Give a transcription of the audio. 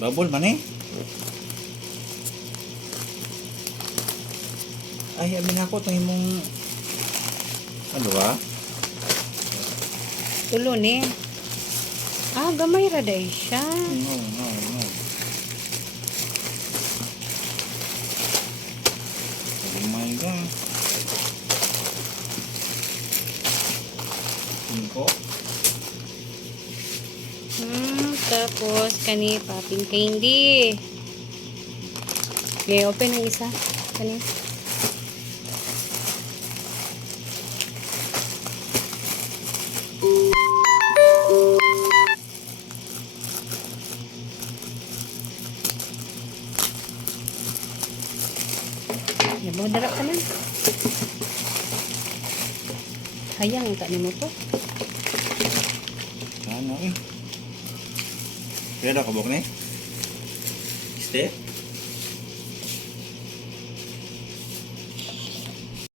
Bubble man eh. Ay, amin ako itong imong ano ba? Tulo ni. Ah, gamay ra day siya. No. Oh my God. Cinco. Tapos kani popping candy. Okay, open ang isa. Kani. Yabaw dara ka na. Hayang ta nimo to. Ano eh? Kaya na kabok ni? Ste?